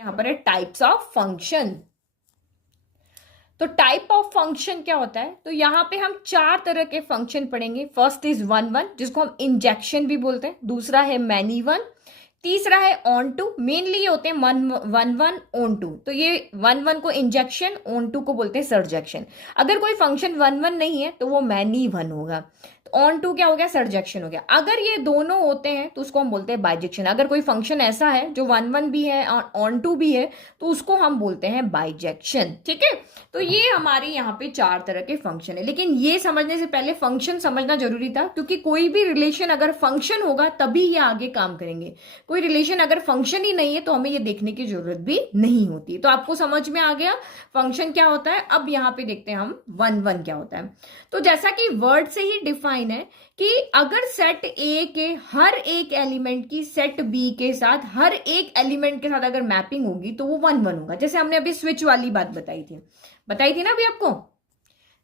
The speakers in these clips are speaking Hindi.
यहाँ पर है टाइप्स ऑफ फंक्शन। तो टाइप ऑफ फंक्शन क्या होता है, तो यहाँ पे हम चार तरह के फंक्शन पढ़ेंगे। फर्स्ट इज वन वन, जिसको हम इंजेक्शन भी बोलते हैं। दूसरा है मैनी वन। तीसरा है ऑन टू। मेनली ये होते हैं वन वन ऑन टू। तो ये वन वन को इंजेक्शन, ऑन टू को बोलते हैं सर्जेक्शन। अगर कोई फंक्शन वन वन नहीं है तो वो मैनी वन होगा। ऑन टू क्या हो गया, सर्जेक्शन हो गया। अगर ये दोनों होते हैं तो उसको हम बोलते हैं बाइजेक्शन। अगर कोई फंक्शन ऐसा है जो वन वन भी है और ऑन टू भी है तो उसको हम बोलते हैं बाइजेक्शन। ठीक है, तो ये हमारे यहाँ पे चार तरह के फंक्शन है। लेकिन ये समझने से पहले फंक्शन समझना जरूरी था, क्योंकि कोई भी रिलेशन अगर फंक्शन होगा तभी ये आगे काम करेंगे। कोई रिलेशन अगर फंक्शन ही नहीं है तो हमें ये देखने की जरूरत भी नहीं होती। तो आपको समझ में आ गया फंक्शन क्या होता है। अब यहाँ पे देखते हैं हम वन वन क्या होता है। तो जैसा कि वर्ड से ही डिफाइन है कि अगर सेट ए के हर एक एलिमेंट की सेट बी के साथ हर एक एलिमेंट के साथ अगर मैपिंग होगी तो वो वन वन होगा। जैसे हमने अभी स्विच वाली बात बताई थी ना अभी आपको,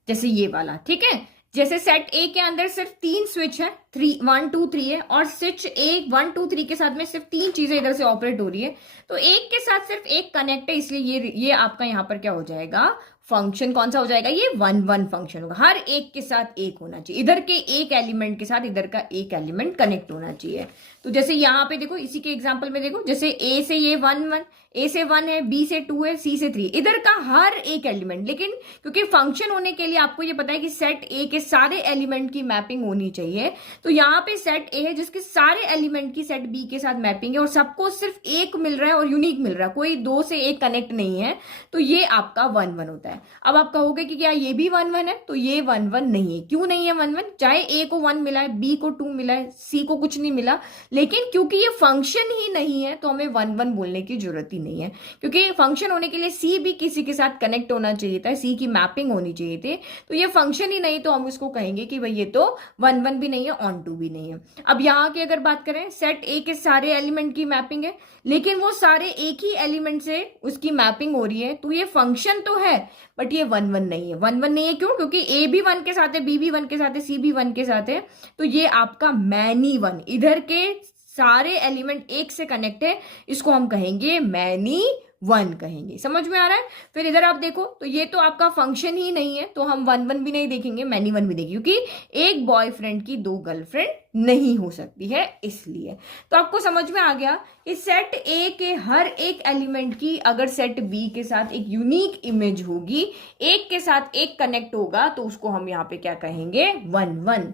जैसे ये वाला। ठीक है, जैसे सेट ए के अंदर सिर्फ तीन स्विच है, 1 2 3 है, और स्विच ए 1 2 3 के साथ में सिर्फ तीन चीजें इधर से ऑपरेट हो रही है, तो एक के साथ सिर्फ एक कनेक्ट है, इसलिए ये आपका यहां पर क्या हो जाएगा, फंक्शन कौन सा हो जाएगा, ये वन वन फंक्शन होगा। हर एक के साथ एक होना चाहिए, इधर के एक एलिमेंट के साथ इधर का एक एलिमेंट कनेक्ट होना चाहिए। तो जैसे यहाँ पे देखो, इसी के एग्जांपल में देखो, जैसे ए से ये वन वन, ए से वन है, बी से टू है, सी से थ्री, इधर का हर एक एलिमेंट। लेकिन क्योंकि फंक्शन होने के लिए आपको ये पता है कि सेट ए के सारे एलिमेंट की मैपिंग होनी चाहिए, तो यहाँ पे सेट ए है जिसके सारे एलिमेंट की सेट बी के साथ मैपिंग है और सबको सिर्फ एक मिल रहा है और यूनिक मिल रहा है, कोई दो से एक कनेक्ट नहीं है, तो ये आपका वन वन होता है। अब आप कहोगे कि क्या ये भी वन वन है, तो ये वन वन नहीं है। क्यों नहीं है वन वन, चाहे ए को वन मिला है, बी को टू मिला है, सी को कुछ नहीं मिला, लेकिन क्योंकि ये फंक्शन ही नहीं है तो हमें वन वन बोलने की जरूरत ही नहीं है। क्योंकि फंक्शन होने के लिए सी भी किसी के साथ कनेक्ट होना चाहिए था, सी की मैपिंग होनी चाहिए थी, तो ये फंक्शन ही नहीं, तो हम इसको कहेंगे कि भाई ये तो वन वन भी नहीं है, ऑन टू भी नहीं है। अब यहाँ की अगर बात करें, सेट ए के सारे एलिमेंट की मैपिंग है, लेकिन वो सारे एक ही एलिमेंट से उसकी मैपिंग हो रही है, तो ये फंक्शन तो है बट ये वन वन नहीं है। वन वन नहीं है क्यों, क्योंकि ए भी वन के साथ है, बी भी वन के साथ है, सी भी वन के साथ है, तो ये आपका मैनी वन, इधर के सारे एलिमेंट एक से कनेक्ट है, इसको हम कहेंगे मैनी वन कहेंगे। समझ में आ रहा है। फिर इधर आप देखो, तो ये तो आपका फंक्शन ही नहीं है, तो हम वन वन भी नहीं देखेंगे, मैनी वन भी देखेंगे, क्योंकि एक बॉयफ्रेंड की दो गर्लफ्रेंड नहीं हो सकती है, इसलिए। तो आपको समझ में आ गया कि सेट ए के हर एक एलिमेंट की अगर सेट बी के साथ एक यूनिक इमेज होगी, एक के साथ एक कनेक्ट होगा, तो उसको हम यहाँ पे क्या कहेंगे, वन वन।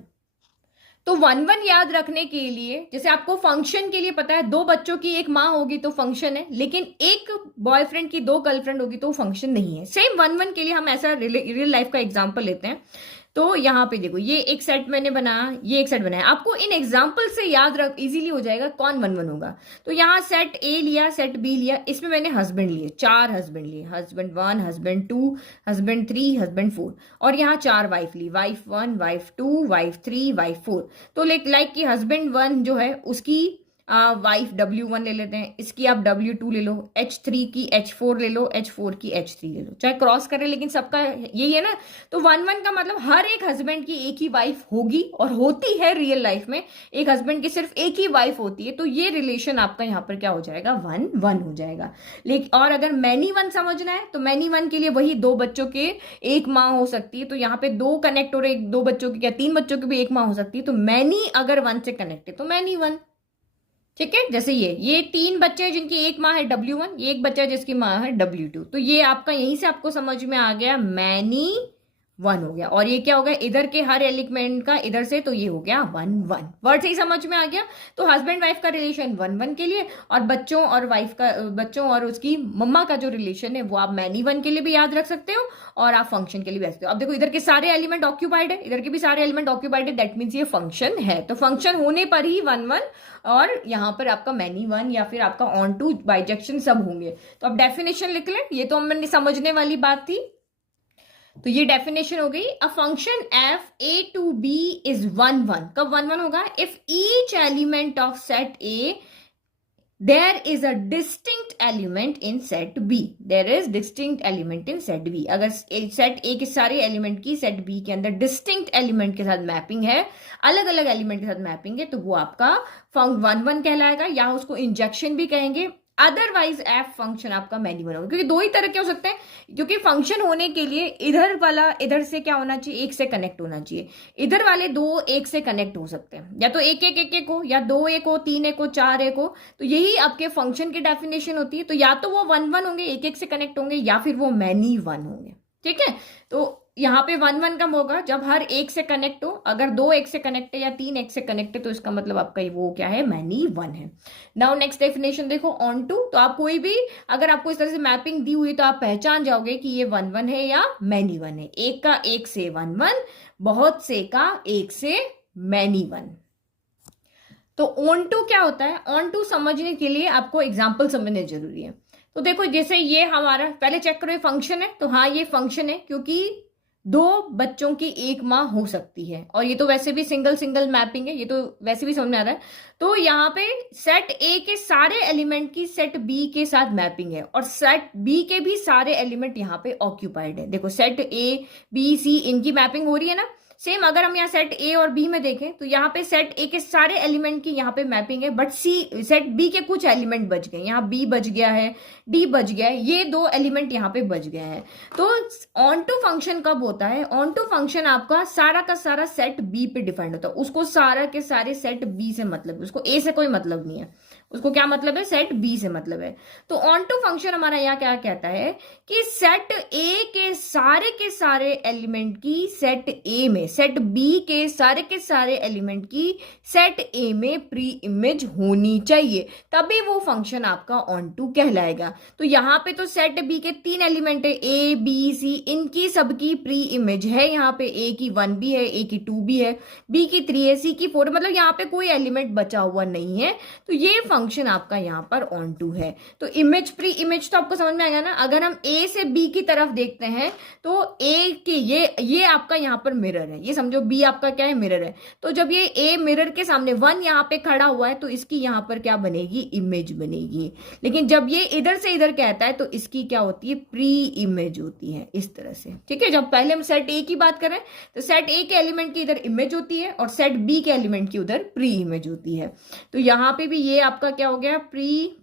तो वन वन याद रखने के लिए, जैसे आपको फंक्शन के लिए पता है, दो बच्चों की एक माँ होगी तो फंक्शन है, लेकिन एक बॉयफ्रेंड की दो गर्लफ्रेंड होगी तो फंक्शन नहीं है। सेम वन वन के लिए हम ऐसा रियल लाइफ का एग्जांपल लेते हैं। तो यहाँ पे देखो, ये एक सेट मैंने बनाया, ये एक सेट बनाया, आपको इन एग्जाम्पल से याद रख, इजीली हो जाएगा कौन वन वन होगा। तो यहाँ सेट ए लिया, सेट बी लिया, इसमें मैंने हस्बैंड लिए, चार हस्बैंड लिए, husband one, husband two, husband three, husband four, और यहाँ चार वाइफ ली, wife one, wife two, wife three, wife four. तो लाइक कि हस्बैंड वन जो है उसकी वाइफ W1 ले लेते हैं, इसकी आप W2 ले लो, H3 की H4 ले लो, H4 की H3 ले लो, चाहे क्रॉस करें, लेकिन सबका यही है ना। तो वन वन का मतलब हर एक हस्बैंड की एक ही वाइफ होगी, और होती है रियल लाइफ में, एक हस्बैंड की सिर्फ एक ही वाइफ होती है, तो ये रिलेशन आपका यहाँ पर क्या हो जाएगा, वन वन हो जाएगा। लेकिन और अगर मैनी वन समझना है, तो मैनी वन के लिए वही दो बच्चों के एक माँ हो सकती है, तो यहाँ पे दो कनेक्ट हो रहे, दो बच्चों की, क्या तीन बच्चों की भी एक माँ हो सकती है, तो मैनी अगर वन से कनेक्ट है तो मैनी वन। ठीक है, जैसे ये तीन बच्चे हैं जिनकी एक माँ है W1, ये एक बच्चा है जिसकी माँ है W2, तो ये आपका यहीं से आपको समझ में आ गया, मैनी वन हो गया। और ये क्या हो गया, इधर के हर एलिमेंट का इधर से, तो ये हो गया वन वन। वर्ड से ही समझ में आ गया। तो हस्बैंड वाइफ का रिलेशन वन वन के लिए, और बच्चों और वाइफ का, बच्चों और उसकी मम्मा का जो रिलेशन है वो आप मैनी वन के लिए भी याद रख सकते हो, और आप फंक्शन के लिए भी रख सकते हो। अब देखो, इधर के सारे एलिमेंट ऑक्यूपाइड है, इधर के भी सारे एलिमेंट ऑक्यूपाइड है, दैट मीन्स ये फंक्शन है। तो फंक्शन होने पर ही वन वन, और यहाँ पर आपका मैनी वन या फिर आपका ऑन टू, बाइजेक्शन सब होंगे। तो अब डेफिनेशन लिख लें, ये तो हमने समझने वाली बात थी। तो ये डेफिनेशन हो गई, a function f A to B is one one. कब वन वन होगा, if each element of set A there is a distinct element in set B, there is distinct element in set B. अगर सेट ए के सारे एलिमेंट की सेट बी के अंदर डिस्टिंक्ट एलिमेंट के साथ मैपिंग है, अलग अलग एलिमेंट के साथ मैपिंग है, तो वो आपका वन वन कहलाएगा, या उसको इंजेक्शन भी कहेंगे। अदरवाइज एफ फंक्शन आपका मैनी वन होगा, क्योंकि दो ही तरह के हो सकते हैं, क्योंकि फंक्शन होने के लिए इधर वाला इधर से क्या होना चाहिए, एक से कनेक्ट होना चाहिए, इधर वाले दो एक से कनेक्ट हो सकते हैं, या तो एक एक एक एक हो, या दो एक हो, तीन एक हो, चार एक हो। तो यही आपके फंक्शन की डेफिनेशन होती है। तो या तो वो वन वन होंगे, एक एक से कनेक्ट होंगे, या फिर वो मैनी वन होंगे। ठीक है, तो यहाँ पे वन वन कब होगा, जब हर एक से कनेक्ट हो। अगर दो एक से कनेक्ट है या तीन एक से कनेक्ट है तो इसका मतलब आपका वो क्या है, मैनी वन है। नाउ नेक्स्ट डेफिनेशन देखो, ऑन टू। तो आप कोई भी अगर आपको इस तरह से मैपिंग दी हुई तो आप पहचान जाओगे कि ये वन वन है या मैनी वन है। एक का एक से वन वन, बहुत से का एक से मैनी वन। तो ऑन टू क्या होता है, ऑन टू समझने के लिए आपको एग्जाम्पल समझने जरूरी है। तो देखो जैसे ये हमारा, पहले चेक करो ये फंक्शन है, तो हाँ ये फंक्शन है, क्योंकि दो बच्चों की एक माँ हो सकती है, और ये तो वैसे भी सिंगल सिंगल मैपिंग है, ये तो वैसे भी समझ में आ रहा है। तो यहाँ पे सेट ए के सारे एलिमेंट की सेट बी के साथ मैपिंग है, और सेट बी के भी सारे एलिमेंट यहाँ पे ऑक्यूपाइड है। देखो सेट ए बी सी इनकी मैपिंग हो रही है ना। सेम अगर हम यहाँ सेट ए और बी में देखें तो यहाँ पे सेट ए के सारे एलिमेंट की यहाँ पे मैपिंग है, बट सी सेट बी के कुछ एलिमेंट बच गए, यहाँ बी बच गया है, डी बच गया है, ये दो एलिमेंट यहाँ पे बच गए हैं। तो ऑन टू फंक्शन कब होता है, ऑन टू फंक्शन आपका सारा का सारा सेट बी पे डिपेंड होता है, उसको सारा के सारे सेट बी से मतलब है, उसको ए से कोई मतलब नहीं है, उसको क्या मतलब है, सेट बी से मतलब है। तो ऑन टू फंक्शन हमारा यहाँ क्या कहता है कि सेट ए के सारे एलिमेंट की सेट ए में, सेट बी के सारे एलिमेंट की सेट ए में प्री इमेज होनी चाहिए, तभी वो फंक्शन आपका ऑन टू कहलाएगा। तो यहाँ पे तो सेट बी के तीन एलिमेंट है, ए बी सी, इनकी सबकी प्री इमेज है। यहाँ पे ए की 1 भी है, ए की 2 भी है, बी की 3 है, सी की 4, मतलब यहाँ पे कोई एलिमेंट बचा हुआ नहीं है। तो ये फंक्शन आपका यहाँ पर ऑन टू है। तो इमेज प्री इमेज तो आपको समझ में आएगा ना। अगर हम ए से बी की तरफ देखते हैं तो ए के ये आपका यहाँ पर मिरर है, ये समझो बी आपका क्या है, मिरर है। तो जब ये ए मिरर के सामने 1 यहाँ पे खड़ा हुआ है तो इसकी यहाँ पर क्या बनेगी, इमेज बनेगी। लेकिन जब ये इधर से इधर कहता है तो इसकी क्या होती है, प्री इमेज होती है, इस तरह से। ठीक है, जब पहले हम सेट ए की बात करें तो सेट ए के एलिमेंट की इधर इमेज होती है और सेट बी के एलिमेंट की उधर प्री इमेज होती है। तो यहाँ पे भी ये आपका क्या हो गया, प्री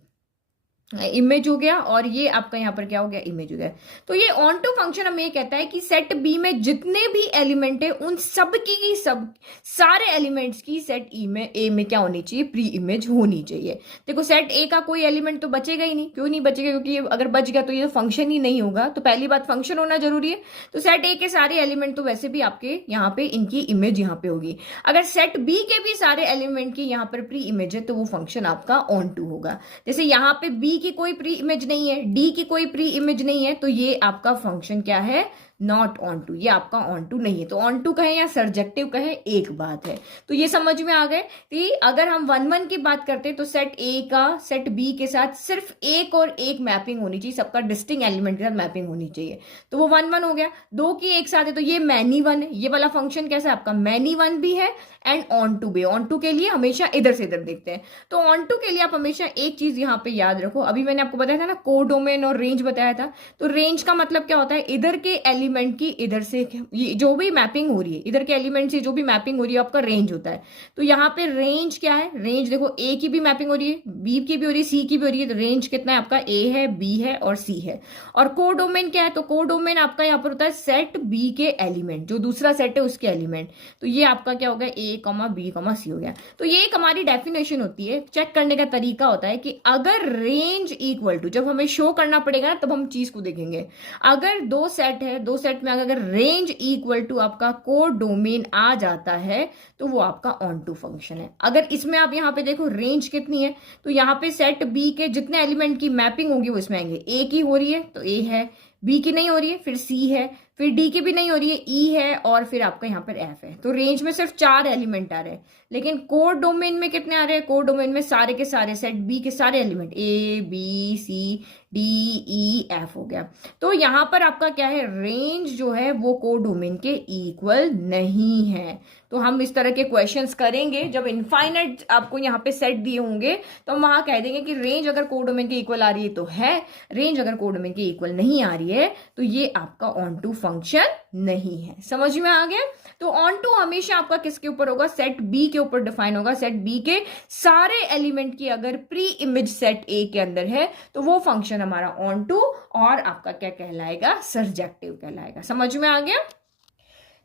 इमेज हो गया, और ये आपका यहाँ पर क्या हो गया, इमेज हो गया। तो ये ऑन टू फंक्शन हमें ये कहता है कि सेट बी में जितने भी एलिमेंट है उन सब की सब सारे एलिमेंट्स की सेट ए में क्या होनी चाहिए, प्री इमेज होनी चाहिए। देखो सेट ए का कोई एलिमेंट तो बचेगा ही नहीं, क्यों नहीं बचेगा, क्योंकि अगर बच गया तो ये फंक्शन ही नहीं होगा। तो पहली बात फंक्शन होना जरूरी है। तो सेट ए के सारे एलिमेंट तो वैसे भी आपके यहाँ पे इनकी इमेज यहाँ पे होगी। अगर सेट बी के भी सारे एलिमेंट की यहाँ पर प्री इमेज है तो वो फंक्शन आपका ऑन टू होगा। जैसे यहाँ पे बी की कोई प्री इमेज नहीं है, डी की कोई प्री इमेज नहीं है, तो ये आपका फंक्शन क्या है, नॉट ऑन टू, ये आपका ऑन टू नहीं है। तो ऑन टू कहे या सर्जेक्टिव कहे एक बात है। तो ये समझ में आ गए कि अगर हम 1 1 की बात करते हैं तो सेट ए का सेट बी के साथ सिर्फ एक और एक मैपिंग होनी चाहिए, सबका डिस्टिंक्ट एलिमेंट के साथ मैपिंग होनी चाहिए। तो वो 1 1 हो गया। दो की एक साथ है तो ये मैनी वन है। ये वाला फंक्शन कैसा है आपका, मैनी वन भी है एंड ऑन टू भी। ऑन टू के लिए हमेशा इधर से इधर देखते हैं। तो ऑन टू के लिए आप हमेशा एक चीज यहाँ पे याद रखो, अभी मैंने आपको बताया था ना कोडोमेन और रेंज बताया था। तो रेंज का मतलब क्या होता है, इधर के एलिमेंट की इधर से जो भी मैपिंग हो रही है, इधर के एलिमेंट से जो भी मैपिंग हो रही है आपका रेंज होता है। तो यहाँ पे रेंज क्या है, रेंज देखो ए की भी मैपिंग हो रही है, बी की भी हो रही है, सी की भी हो रही है। तो रेंज कितना है आपका, ए है, बी है और सी है। और कोडोमेन क्या है, तो कोडोमेन आपका यहाँ पर होता है सेट बी के एलिमेंट, जो दूसरा सेट है उसके एलिमेंट। तो ये आपका क्या हो गया, ए कॉमा बी कॉमा सी हो गया। तो ये एक हमारी डेफिनेशन होती है, चेक करने का तरीका होता है कि अगर रेंज इक्वल टू, जब हमें शो करना पड़ेगा ना तब हम चीज को देखेंगे। अगर दो सेट है, दो सेट में अगर रेंज इक्वल टू आपका कोडोमेन आ जाता है तो वो आपका ऑन टू फंक्शन है। अगर इसमें आप यहाँ पे देखो रेंज कितनी है, तो यहाँ पे सेट बी के जितने एलिमेंट की मैपिंग होगी वो इसमें आएंगे। ए की हो रही है तो ए है, बी की नहीं हो रही है फिर सी है, फिर डी की भी नहीं हो रही है, ई है, और फिर आपका यहाँ पर एफ है। तो रेंज में सिर्फ 4 एलिमेंट आ रहे हैं। लेकिन कोड डोमेन में कितने आ रहे हैं, कोड डोमेन में सारे के सारे सेट बी के सारे element A B C D E F हो गया। तो यहाँ पर आपका क्या है, रेंज जो है वो कोड डोमेन के इक्वल नहीं है। तो हम इस तरह के क्वेश्चंस करेंगे जब इनफाइनाइट आपको यहाँ पे सेट दिए होंगे, तो हम वहां कह देंगे कि रेंज अगर कोड डोमेन के इक्वल आ रही है तो है, रेंज अगर कोड डोमेन के इक्वल नहीं आ रही है रही है तो ये आपका ऑन टू फंक्शन नहीं है। समझ में आ गया? तो ऑन टू हमेशा आपका किसके ऊपर होगा? सेट बी के ऊपर डिफाइन होगा। सेट बी के सारे एलिमेंट की अगर प्री इमेज सेट ए के अंदर है तो वो फंक्शन हमारा ऑन टू और आपका क्या कहलाएगा? सर्जेक्टिव कहलाएगा। समझ में आ गया?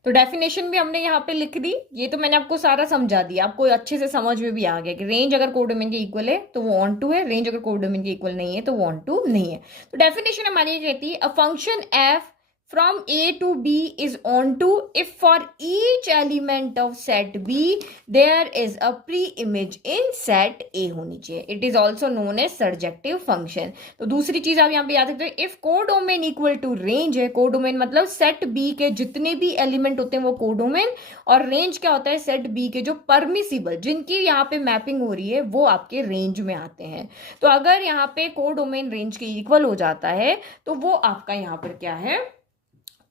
तो डेफिनेशन भी हमने यहाँ पे लिख दी। ये तो मैंने आपको सारा समझा दिया, आपको अच्छे से समझ में भी आ गया कि रेंज अगर कोडोमेन के इक्वल है तो वो ऑन टू है, रेंज अगर कोडोमेन के इक्वल नहीं है तो वो ऑन टू नहीं है। तो डेफिनेशन हमारी ये कहती है अ function F from A to B is onto if for each element of set B there is a pre-image in set A होनी चाहिए। It is also known as surjective function। तो दूसरी चीज आप यहाँ पे याद रखते हो, if codomain equal to range है, कोडोमेन मतलब सेट B के जितने भी एलिमेंट होते हैं वो कोडोमेन, और रेंज क्या होता है? सेट B के जो परमिसिबल जिनकी यहाँ पे मैपिंग हो रही है वो आपके रेंज में आते हैं। तो अगर यहाँ पे कोडोमेन रेंज के इक्वल हो जाता है तो वो आपका यहाँ पर क्या है?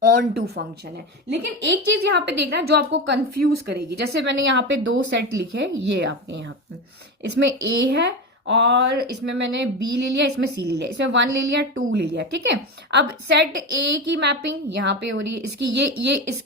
ऑन टू फंक्शन है। लेकिन एक चीज यहाँ पे देखना जो आपको कंफ्यूज करेगी, जैसे मैंने यहाँ पे दो सेट लिखे, ये आपके यहाँ पे इसमें ए है और इसमें मैंने बी ले लिया, इसमें सी ले लिया, इसमें 1 ले लिया, 2 ले लिया, ठीक है। अब सेट ए की मैपिंग यहाँ पे हो रही है, इसकी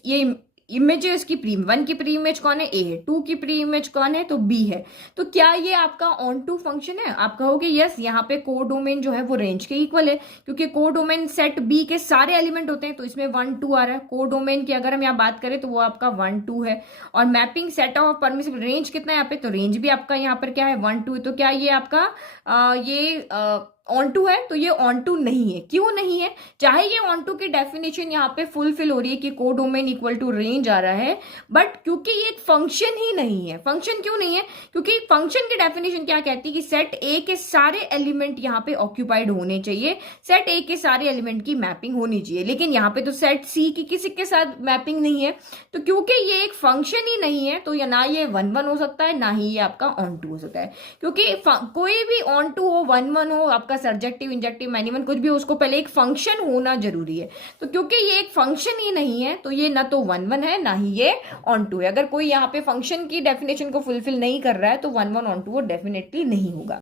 ये इमेज है, इसकी प्री 1 की प्री इमेज कौन है? ए है। 2 की प्री इमेज कौन है? तो बी है। तो क्या ये आपका ऑन टू फंक्शन है? आप कहोगे यस, यहाँ पे कोडोमेन जो है वो रेंज के इक्वल है, क्योंकि कोडोमेन सेट बी के सारे एलिमेंट होते हैं तो इसमें 1 2 आ रहा है। कोडोमेन की अगर हम यहाँ बात करें तो वो आपका 1 2 है, और mapping set of permissible range कितना है यहाँ पे? तो रेंज भी आपका यहाँ पर क्या है? 1 2 है। तो क्या ये आपका ऑन टू है? तो ये ऑन टू नहीं है। क्यों नहीं है? चाहे ये ऑन टू की डेफिनेशन यहाँ पे फुलफिल हो रही है कि कोडोमेन इक्वल टू रेंज आ रहा है, बट क्योंकि ये एक फंक्शन ही नहीं है। फंक्शन क्यों नहीं है? क्योंकि फंक्शन की डेफिनेशन क्या कहती है कि सेट ए के सारे एलिमेंट यहाँ पे ऑक्यूपाइड होने चाहिए, सेट ए के सारे एलिमेंट की मैपिंग होनी चाहिए। लेकिन यहाँ पे तो सेट सी की किसी के साथ मैपिंग नहीं है, तो क्योंकि ये एक फंक्शन ही नहीं है तो या ना ये 1 1 हो सकता है, ना ही ये आपका ऑन टू हो सकता है। क्योंकि कोई भी ऑन टू हो, 1 1 हो, आपका सर्जेक्टिव इंजेक्टिव मैनिमन कुछ भी हो, उसको पहले एक फंक्शन होना जरूरी है। तो क्योंकि ये एक फंक्शन ही नहीं है तो ये ना तो 1 1 है ना ही ये ऑन टू है। अगर कोई यहाँ पे फंक्शन की डेफिनेशन को फुलफिल नहीं कर रहा है तो 1 1 ऑन टू वो डेफिनेटली नहीं होगा।